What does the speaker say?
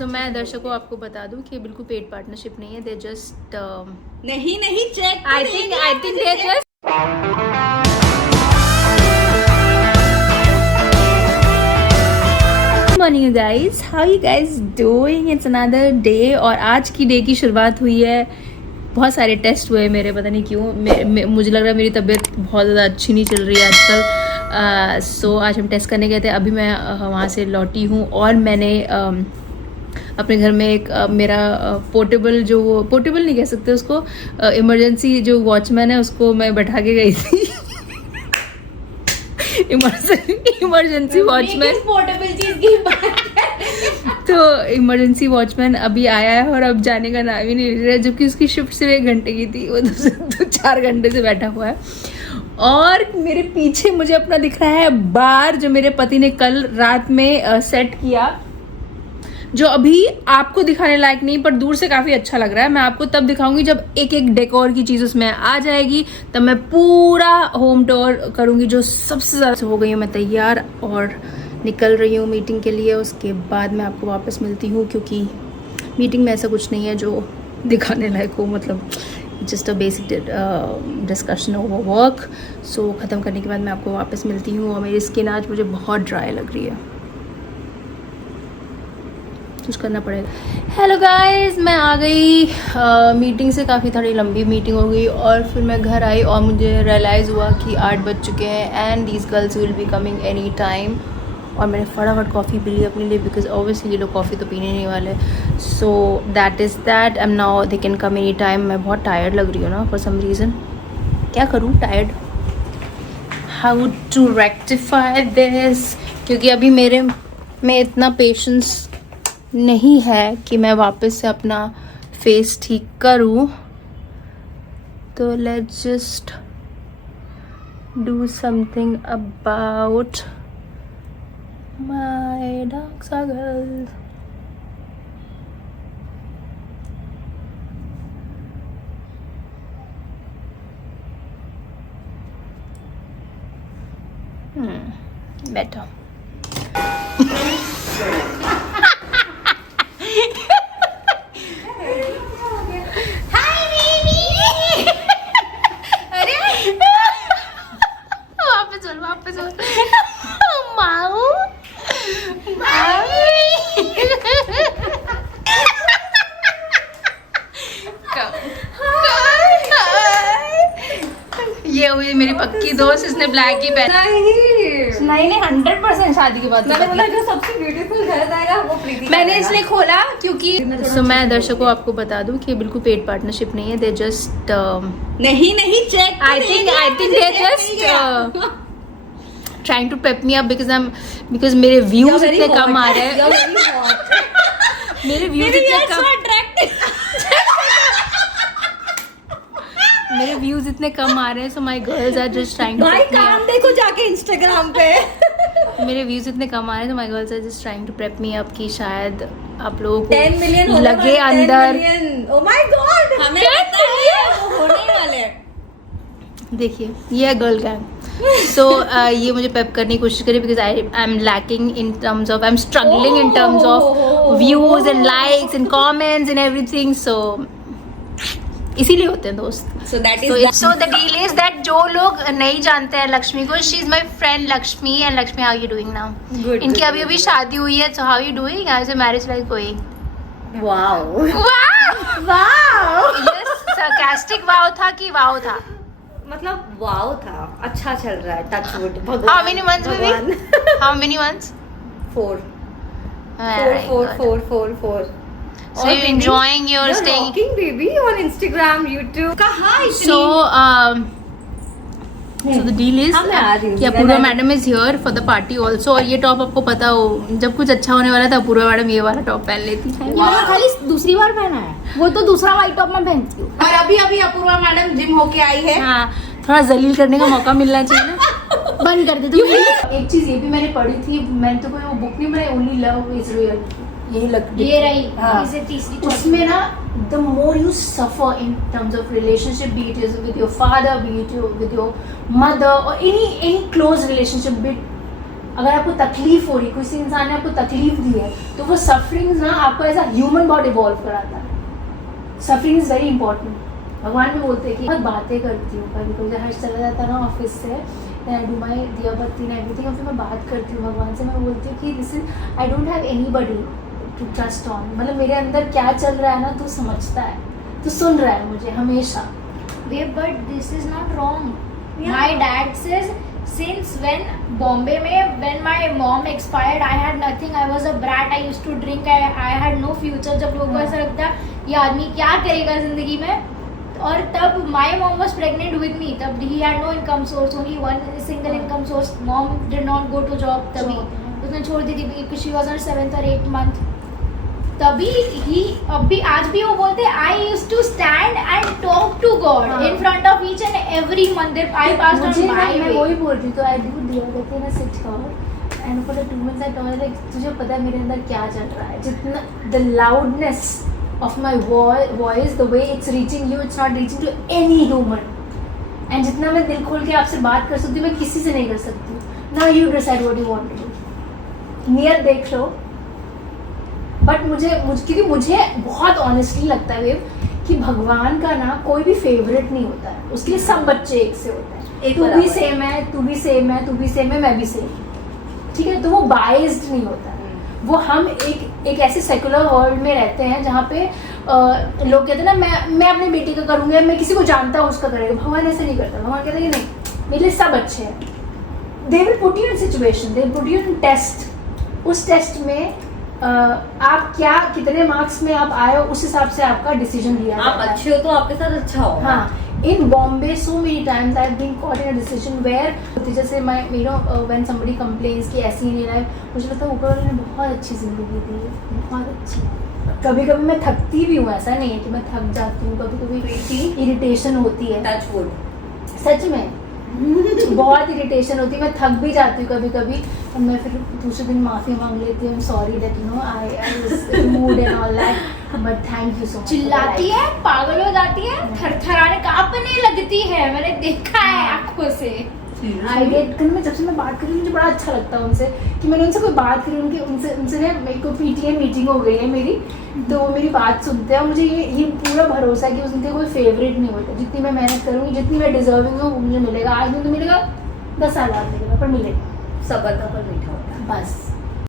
So, मैं दर्शकों आपको बता दूं कि बिल्कुल पेड पार्टनरशिप नहीं है, दे जस्ट नहीं check I think they just morning guys, how you guys doing? It's another day और आज की डे की शुरुआत हुई है। बहुत सारे टेस्ट हुए मेरे, पता नहीं क्यों मुझे लग रहा है मेरी तबीयत बहुत ज़्यादा अच्छी नहीं चल रही है आजकल। सो आज हम टेस्ट करने गए थे, अभी मैं वहाँ से लौटी हूँ और मैंने अपने घर में एक मेरा पोर्टेबल, जो वो पोर्टेबल नहीं कह सकते उसको, इमरजेंसी जो वॉचमैन है उसको मैं बैठा के गई थी। इमरजेंसी वॉचमैन, पोर्टेबल चीज की बात तो इमरजेंसी वॉचमैन अभी आया है और अब जाने का नाम ही नहीं ले रहा है, जबकि उसकी शिफ्ट सिर्फ 1 घंटे की थी, वो 2-4 घंटे से बैठा हुआ है। और मेरे पीछे मुझे अपना दिख रहा है बार, जो मेरे पति ने कल रात में सेट किया, जो अभी आपको दिखाने लायक नहीं पर दूर से काफी अच्छा लग रहा है। मैं आपको तब दिखाऊंगी जब एक एक डेकोर की चीज उसमें आ जाएगी, तब मैं पूरा होम टूर करूंगी। जो सबसे ज्यादा हो गई हूँ मैं तैयार और निकल रही हूँ मीटिंग के लिए। उसके बाद मैं आपको वापस मिलती हूँ, क्योंकि मीटिंग में ऐसा कुछ नहीं है जो दिखाने लायक हो, मतलब just a basic discussion over work. So ख़त्म करने के बाद मैं आपको वापस मिलती हूँ। और मेरी स्किन आज मुझे बहुत ड्राई लग रही है, कुछ करना पड़ेगा। हेलो गाइस, मैं आ गई मीटिंग से, काफ़ी थोड़ी लंबी मीटिंग हो गई और फिर मैं घर आई और मुझे रियलाइज़ हुआ कि 8 बज चुके हैं and these girls will be coming any time. और मैंने फटाफट कॉफ़ी पी ली अपने लिए, बिकॉज ऑब्वियसली ये लोग कॉफ़ी तो पीने नहीं वाले। So that is that, am now they can come any time. मैं बहुत टायर्ड लग रही हूँ ना फॉर सम रीज़न, क्या करूँ tired, how to rectify this, क्योंकि अभी मेरे में इतना पेशेंस नहीं है कि मैं वापस से अपना फेस ठीक करूं। तो let's just do something about my dark circles. Better. वापस माऊ ये हुई मेरी पक्की दोस्त, इसने ब्लैक ही पहना। नहीं 100% शादी के बाद मैंने बोला जो सबसे ब्यूटीफुल घर आएगा वो प्रीति। मैंने इसलिए खोला क्योंकि मैं दर्शकों आपको बता दूं कि बिल्कुल पेड पार्टनरशिप नहीं है, दे जस्ट नहीं check I think they just trying to pep me up because मेरे व्यूज इतने कम आ रहे हैं। मेरे व्यूज इतने कम आ रहे हैं, so my girls are just trying to भाई काम देखो जाके इंस्टाग्राम पे। मेरे व्यूज इतने कम आ रहे हैं, तो my girls are just trying to prep me up कि शायद आप लोगों को 10 मिलियन लगे अंदर। ओह माय गॉड, हमें पता है वो होने वाले। देखिए ये है गर्ल गैंग। सो ये मुझे पेप करने की कोशिश करी, because I am lacking in terms of, I am struggling in terms of views and likes and comments and everything. So इसीलिए होते हैं दोस्त। So the deal is that जो लोग नहीं जानते हैं लक्ष्मी को, she is my friend Lakshmi. And Lakshmi, how you doing now? इनकी अभी शादी हुई है, so how you doing? How is marriage life going? Wow yes, sarcastic वाव था कि वाव था? मतलब वाओ था, अच्छा चल रहा है, टच वुड। भगवान, How many months baby? How many months? 4. Very good. 4. So you're enjoying your You're staying. rocking baby on Instagram, YouTube. कहाँ इतनी? So the deal is कि Apurva madam is here for the party also. और ये top आपको पता हो, जब कुछ अच्छा होने वाला था अपूर्वा मैडम ये वाला टॉप पहन लेती है। मैंने खाली दूसरी बार पहना है, वो तो दूसरा व्हाइट टॉप में पहनती हूँ। और अभी अपूर्वा मैडम जिम होके आई है। हाँ, थोड़ा जलील करने का मौका मिलना चाहिए ना। बंद कर दे तू। एक चीज ये भी मैंने पढ़ी थी, मैंने तो कोई वो बुक नहीं बनाई, ओनली लव इज रियल, यही लग ये रही। हाँ। इसे तीसरी उसमें ना the more you suffer in terms of relationship, be it is with your father, be it with your mother or any close relationship, be अगर आपको तकलीफ हो रही, किसी इंसान ने आपको तकलीफ दी है, तो वो सफरिंग ना आपको as a human body evolve कराता है. Suffering is very important. भगवान भी बोलते हैं कि बहुत बातें करती हूँ, कभी कभी हर्ष चला जाता है ना ऑफिस से, आई डू माई दिया बत्ती एंड एवरीथिंग, और फिर मैं बात करती हूँ भगवान से. मैं बोलती हूँ कि this is, I don't have anybody to trust on. मतलब मेरे अंदर क्या चल रहा है ना, तू समझता है, तू सुन रहा है मुझे हमेशा. But this is not wrong. My dad says since when Bombay में when my mom expired, I had nothing. I was a brat. I used to drink. I had no future. जब लोगों को ऐसा लगता ये आदमी क्या करेगा जिंदगी में, और तब my mom was pregnant with me. तब he had no income source, only one single income source. Mom did not go to job. तभी उसने छोड़ दी थी because she was on 7th or 8th month. तभी ही अभी आज भी वो बोलते I used to stand and talk to God in front of each and every mandir I passed on my way. मैं वही बोल रही हूँ, तो आई डू दिया कहते हैं ना sit here and for the 2 minutes I told like तुझे पता है मेरे अंदर क्या चल रहा है. जितना the loudness of my voice, the way it's reaching you, it's not reaching to any human. And जितना मैं दिल खोल के आपसे बात कर सकती हूँ, मैं किसी से नहीं कर सकती हूँ. Now you decide what you want to do. नियत देख लो. बट मुझे क्योंकि मुझे बहुत ऑनेस्टली लगता है वेव कि भगवान का ना कोई भी फेवरेट नहीं होता है. उसके लिए सब बच्चे एक से होते हैं. तू भी सेम है, तू भी सेम है, तू भी सेम है, मैं भी सेम. ठीक है, तो वो बाइज्ड नहीं होता है. वो हम एक ऐसे सेकुलर वर्ल्ड में रहते हैं जहाँ पे लोग कहते हैं ना मैं अपनी बेटी का करूँगा, मैं किसी को जानता हूँ उसका करेगा. भगवान ऐसे नहीं करता. भगवान कहता है कि नहीं, मेरे लिए सब अच्छे हैं. They will put you in situation, they will put you in test. उस टेस्ट में आप क्या कितने मार्क्स में आप आए हो, उस हिसाब से आपका डिसीजन लिया आप अच्छे हो तो आपके साथ अच्छा हो. हाँ, in Bombay so many times I have been caught in a decision where जैसे मैं you know when somebody complains कि ऐसी नहीं लाइफ, मुझे लगता है ऊपर वाले ने बहुत अच्छी जिंदगी दी है, बहुत अच्छी. कभी कभी मैं थकती भी हूँ, ऐसा नहीं है कि मैं थक जाती हूँ. कभी कभी इरिटेशन होती है, टच वुड, सच में बहुत इरिटेशन होती है. मैं थक भी जाती हूँ कभी कभी, और मैं फिर दूसरे दिन माफ़ी मांग लेती हूँ. Sorry that you know I was mood and all that, but thank you so much. चिल्लाती है, पागल हो जाती है, थरथराने कांपने लगती है. मैंने देखा है आंखों से. आई गेट मैं जब से मैं बात कर रही हूँ मुझे बड़ा अच्छा लगता है उनसे कि मैंने उनसे कोई बात करी. उनसे ना मेरे को पीटीए मीटिंग हो गई है मेरी, तो वो मेरी बात सुनते हैं. मुझे ये पूरा भरोसा है कि उनके कोई फेवरेट नहीं होता. जितनी मैं मेहनत करूँगी, जितनी मैं डिजर्विंग हूँ, वो मुझे मिलेगा. आज नहीं तो मिलेगा, 10 साल बाद मिलेगा, पर मिलेगा. सबर का फल मीठा होता है. बस